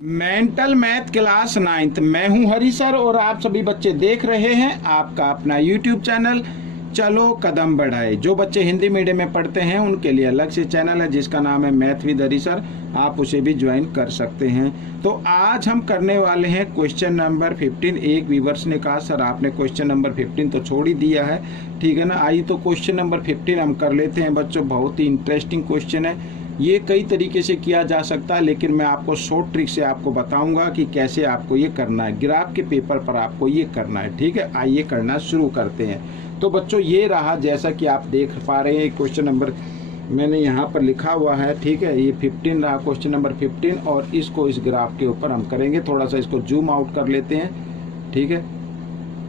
Mental math class 9th। मैं हूं हरी sir और आप सभी बच्चे देख रहे हैं आपका अपना यूट्यूब चैनल चलो कदम बढ़ाए। जो बच्चे हिंदी मीडियम में पढ़ते हैं उनके लिए अलग से चैनल है जिसका नाम है मैथ विद हरी सर, आप उसे भी ज्वाइन कर सकते हैं। तो आज हम करने वाले हैं क्वेश्चन नंबर 15। एक व्यूवर्स ने कहा सर आपने क्वेश्चन नंबर 15 तो छोड़ ही दिया है, ठीक है ना। आइए तो क्वेश्चन नंबर 15 हम कर लेते हैं बच्चों। बहुत ही इंटरेस्टिंग क्वेश्चन है, ये कई तरीके से किया जा सकता है लेकिन मैं आपको शॉर्ट ट्रिक से आपको बताऊंगा कि कैसे आपको ये करना है। ग्राफ के पेपर पर आपको ये करना है, ठीक है। आइए करना शुरू करते हैं। तो बच्चों ये रहा, जैसा कि आप देख पा रहे हैं क्वेश्चन नंबर मैंने यहाँ पर लिखा हुआ है, ठीक है। ये 15 रहा क्वेश्चन नंबर 15 और इसको इस ग्राफ के ऊपर हम करेंगे। थोड़ा सा इसको जूम आउट कर लेते हैं, ठीक है।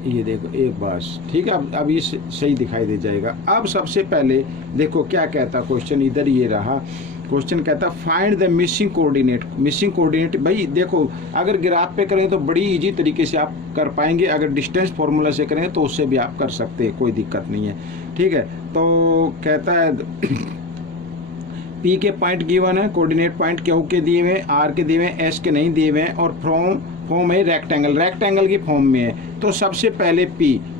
ये देखो एक बार, ठीक है। अब ये सही दिखाई दे जाएगा। अब सबसे पहले देखो क्या कहता क्वेश्चन, इधर ये रहा क्वेश्चन। कहता find the missing coordinate. Missing coordinate भाई देखो, अगर ग्राफ पे करें तो बड़ी इजी तरीके से आप कर पाएंगे, अगर डिस्टेंस फॉर्मूला से करें तो उससे भी आप कर सकते हैं, कोई दिक्कत नहीं है, ठीक है। तो कहता है पी के पॉइंट गिवन है, कोऑर्डिनेट पॉइंट क्यू के दिए हुए, आर के दिए हुए, एस के नहीं दिए हुए हैं और फॉर्म है रेक्टेंगल की फॉर्म में है। तो सबसे पहले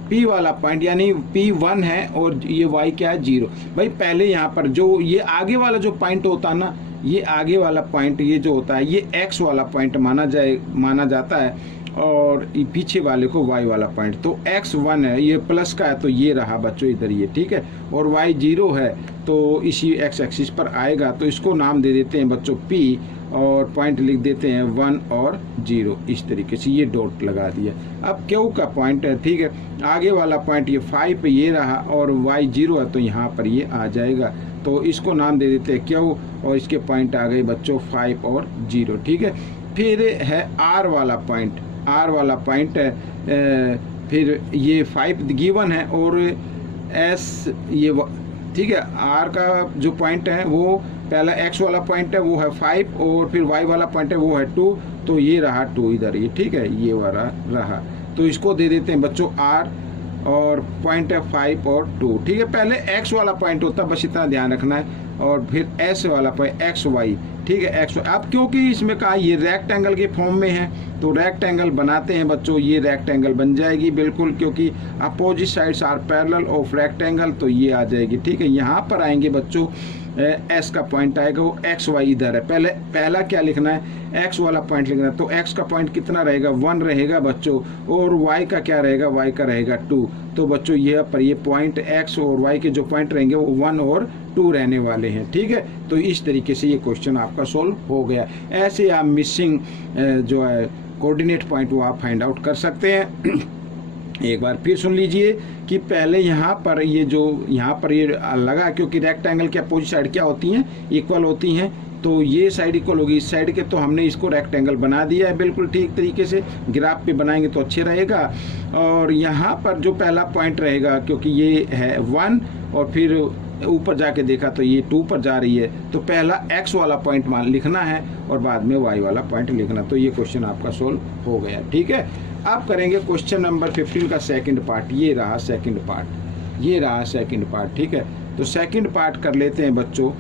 पी वाला पॉइंट यानी P1 है और ये y क्या है 0। भाई पहले यहाँ पर जो ये आगे वाला जो पॉइंट होता है ना, ये आगे वाला पॉइंट ये जो होता है ये x वाला पॉइंट माना जाता है और पीछे वाले को y वाला पॉइंट। तो x1 है, ये प्लस का है तो ये रहा बच्चों इधर ये, ठीक है। और y 0 है तो इसी x एक्सिस पर आएगा, तो इसको नाम दे देते हैं बच्चों P और पॉइंट लिख देते हैं 1 और 0। इस तरीके से ये डॉट लगा दिया। अब क्यू का पॉइंट है, ठीक है। आगे वाला पॉइंट ये 5 पे ये रहा और y 0 है तो यहाँ पर ये आ जाएगा, तो इसको नाम दे देते हैं क्यू और इसके पॉइंट आ गए बच्चों 5 और 0, ठीक है। फिर है r वाला पॉइंट है, फिर ये 5 गिवन है और s ये, ठीक है। r का जो पॉइंट है वो पहला x वाला पॉइंट है वो है 5 और फिर y वाला पॉइंट है वो है 2, तो ये रहा 2 इधर ये, ठीक है। ये वाला रहा तो इसको दे देते हैं बच्चों r और पॉइंट है 5 और 2, ठीक है। पहले x वाला पॉइंट होता है, बस इतना ध्यान रखना है, और फिर s वाला पॉइंट XY, ठीक है। x अब क्योंकि इसमें कहा ये रेक्टेंगल के फॉर्म में है तो रेक्टेंगल बनाते हैं बच्चों। ये रेक्टेंगल बन जाएगी बिल्कुल, क्योंकि opposite sides are parallel of rectangle, तो ये आ जाएगी, ठीक है। यहाँ पर आएंगे बच्चों s का पॉइंट आएगा वो XY इधर है। पहला क्या लिखना है, x वाला पॉइंट लिखना है। तो x का पॉइंट कितना रहेगा 1 रहेगा बच्चों, और y का क्या रहेगा, y का रहेगा 2। तो बच्चों ये पर ये पॉइंट x और y के जो पॉइंट रहेंगे वो 1 और 2 रहने वाले हैं, ठीक है। तो इस तरीके से ये क्वेश्चन आपका सोल्व हो गया। ऐसे आप मिसिंग जो है कोऑर्डिनेट पॉइंट वो आप फाइंड आउट कर सकते हैं। एक बार फिर सुन लीजिए कि पहले यहाँ पर ये जो यहाँ पर ये लगा, क्योंकि रेक्टेंगल के अपोजिट साइड क्या होती हैं, इक्वल होती हैं। तो ये साइड इक्वल होगी इस साइड के, तो हमने इसको रेक्टेंगल बना दिया है बिल्कुल ठीक तरीके से। ग्राफ पे बनाएंगे तो अच्छे रहेगा। और यहाँ पर जो पहला पॉइंट रहेगा, क्योंकि ये है 1 और फिर ऊपर जाके देखा तो ये 2 पर जा रही है, तो पहला x वाला पॉइंट मान लिखना है और बाद में y वाला पॉइंट लिखना। तो ये क्वेश्चन आपका सोल्व हो गया, ठीक है। अब करेंगे क्वेश्चन नंबर 15 का सेकंड पार्ट। ये रहा सेकंड पार्ट, ठीक है। तो सेकंड पार्ट कर लेते हैं बच्चों।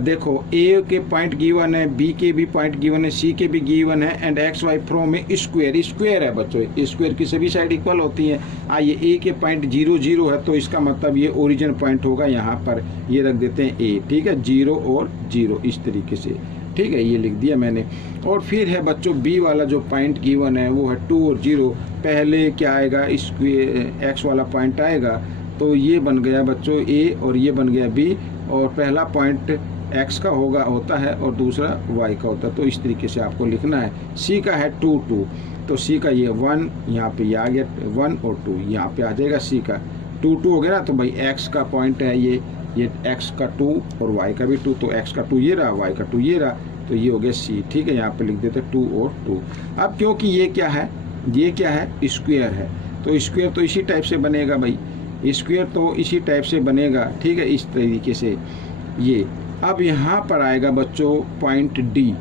देखो a के पॉइंट गिवन है, b के भी पॉइंट गिवन है, c के भी गिवन है एंड x y फ्रॉम में स्क्वायर है बच्चों। स्क्वायर की सभी साइड इक्वल होती हैं। आइए a के पॉइंट 0 0 है तो इसका मतलब ये ओरिजिन पॉइंट होगा, यहाँ पर ये रख देते हैं a, ठीक है। 0 और 0 इस तरीके से, ठीक है। ये लिख दिया मैंने। और फिर है बच्चों b वाला जो पॉइंट गिवन है वो है 2 और 0। पहले क्या आएगा, स्क्वायर x वाला पॉइंट आएगा, तो ये बन गया बच्चों a और ये बन गया b, और पहला पॉइंट x का होता है और दूसरा y का होता है। तो इस तरीके से आपको लिखना है। c का है 2 2, तो c का ये 1 यहाँ पे ये आ गया, 1 और 2 यहाँ पे आ जाएगा। c का 2 2 हो गया ना, तो भाई x का पॉइंट है ये x का 2 और y का भी 2, तो x का 2 ये रहा, y का 2 ये रहा, तो ये हो गया c, ठीक है। यहाँ पे लिख देते 2 और 2। अब क्योंकि ये क्या है स्क्वायर है, तो स्क्वायर तो इसी टाइप से बनेगा भाई, स्क्वायर तो इसी टाइप से बनेगा, ठीक है। इस तरीके से ये अब यहाँ पर आएगा बच्चों पॉइंट D,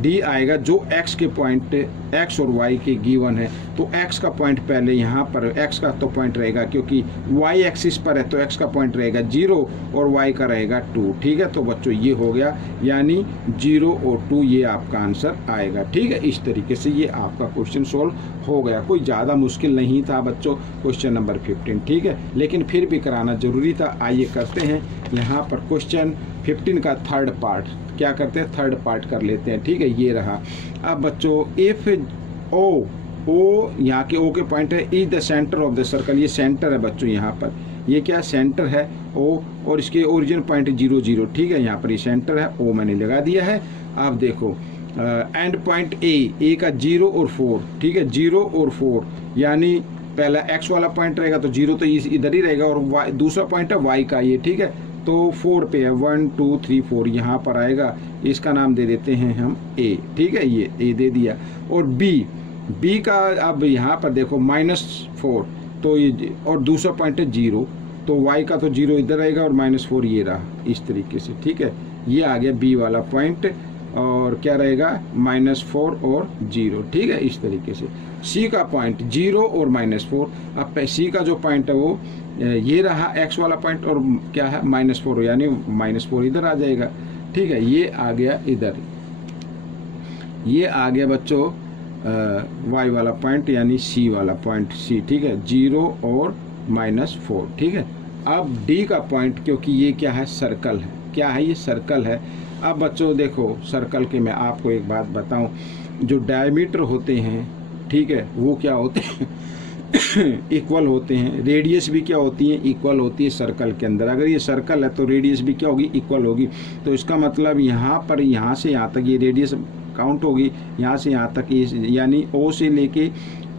डी आएगा जो x के पॉइंट x और y के गिवन है, तो x का पॉइंट पहले यहाँ पर x का तो पॉइंट रहेगा क्योंकि y एक्सिस पर है तो x का पॉइंट रहेगा 0 और y का रहेगा 2। ठीक है, तो बच्चों ये हो गया, यानी 0 और 2 ये आपका आंसर आएगा। ठीक है, इस तरीके से ये आपका क्वेश्चन सोल्व हो गया। कोई ज़्यादा मुश्किल नहीं था बच्चों क्वेश्चन नंबर 15। ठीक है, लेकिन फिर भी कराना जरूरी था। आइए करते हैं यहाँ पर क्वेश्चन 15 का थर्ड पार्ट। क्या करते हैं, थर्ड पार्ट कर लेते हैं। ठीक है, ये रहा। अब बच्चों इफ ओ यहाँ के ओ के पॉइंट है is the centre of the circle, ये सेंटर है बच्चों, यहाँ पर ये क्या सेंटर है ओ, और इसके ओरिजिन पॉइंट 0 0। ठीक है, यहाँ पर ये सेंटर है, ओ मैंने लगा दिया है। अब देखो एंड पॉइंट ए का 0 और 4। ठीक है, 0 और 4 यानी पहला x वाला पॉइंट रहेगा तो 0 तो इधर ही रहेगा, और दूसरा पॉइंट है y का ये। ठीक है, तो 4 पे है, 1 2 3 4 यहाँ पर आएगा, इसका नाम दे देते हैं हम a। ठीक है, ये a दे दिया। और b का अब यहाँ पर देखो -4, तो ये और दूसरा पॉइंट है 0, तो y का तो 0 इधर रहेगा और -4 ये रहा, इस तरीके से। ठीक है, ये आ गया b वाला पॉइंट, और क्या रहेगा -4 और 0। ठीक है, इस तरीके से। c का पॉइंट 0 और -4। अब c का जो पॉइंट है वो ये रहा x वाला पॉइंट, और क्या है -4, यानी -4 इधर आ जाएगा। ठीक है, ये आ गया इधर, ये आ गया बच्चों y वाला पॉइंट यानी c वाला पॉइंट c। ठीक है, 0 और -4। ठीक है, अब d का पॉइंट, क्योंकि ये क्या है सर्कल है, क्या है ये सर्कल है। अब बच्चों देखो सर्कल के मैं आपको एक बात बताऊं, जो डायमीटर होते हैं, ठीक है, वो क्या होते हैं इक्वल होते हैं। रेडियस भी क्या होती है, इक्वल होती है सर्कल के अंदर। अगर ये सर्कल है तो रेडियस भी क्या होगी, इक्वल होगी। तो इसका मतलब यहाँ पर यहाँ से यहाँ तक ये रेडियस काउंट होगी, यहाँ से यहाँ तक यानी ओ से लेके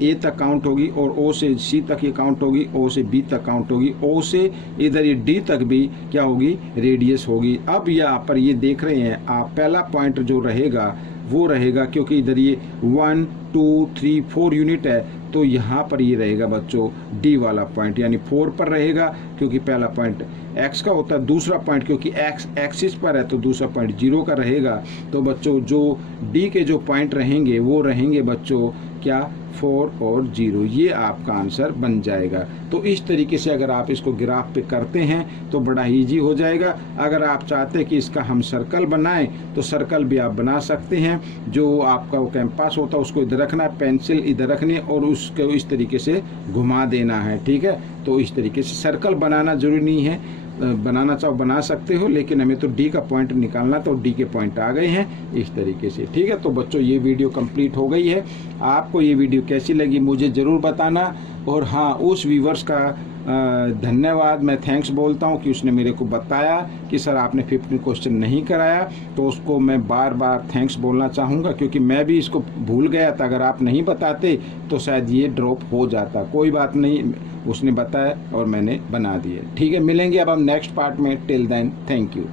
ए तक काउंट होगी, और ओ से सी तक ये काउंट होगी, ओ से बी तक काउंट होगी, ओ से इधर ये डी तक भी क्या होगी, रेडियस होगी। अब यहाँ पर ये देख रहे हैं आप, पहला पॉइंट जो रहेगा वो रहेगा, क्योंकि इधर ये 1 2 3 4 यूनिट है, तो यहाँ पर ये रहेगा बच्चों डी वाला पॉइंट, यानी 4 पर रहेगा, क्योंकि पहला पॉइंट x का होता है, दूसरा पॉइंट क्योंकि x एक्सिस पर है तो दूसरा पॉइंट 0 का रहेगा। तो बच्चों जो d के जो पॉइंट रहेंगे वो रहेंगे बच्चों क्या, 4 और 0। ये आपका आंसर बन जाएगा। तो इस तरीके से अगर आप इसको ग्राफ पे करते हैं तो बड़ा ईजी हो जाएगा। अगर आप चाहते हैं कि इसका हम सर्कल बनाएं तो सर्कल भी आप बना सकते हैं। जो आपका वो कैंपास होता है उसको इधर रखना है, पेंसिल इधर रखनी है, और उसको इस तरीके से घुमा देना है। ठीक है, तो इस तरीके से सर्कल बनाना जरूरी नहीं है, बनाना चाहो बना सकते हो, लेकिन हमें तो डी का पॉइंट निकालना, तो डी के पॉइंट आ गए हैं इस तरीके से। ठीक है, तो बच्चों ये वीडियो कंप्लीट हो गई है। आपको ये वीडियो कैसी लगी मुझे ज़रूर बताना। और हाँ, उस व्यूवर्स का धन्यवाद, मैं थैंक्स बोलता हूँ कि उसने मेरे को बताया कि सर आपने 15 क्वेश्चन नहीं कराया, तो उसको मैं बार बार थैंक्स बोलना चाहूँगा, क्योंकि मैं भी इसको भूल गया था। अगर आप नहीं बताते तो शायद ये ड्रॉप हो जाता। कोई बात नहीं, उसने बताया और मैंने बना दिया। ठीक है, मिलेंगे अब हम नेक्स्ट पार्ट में। Till then, thank you.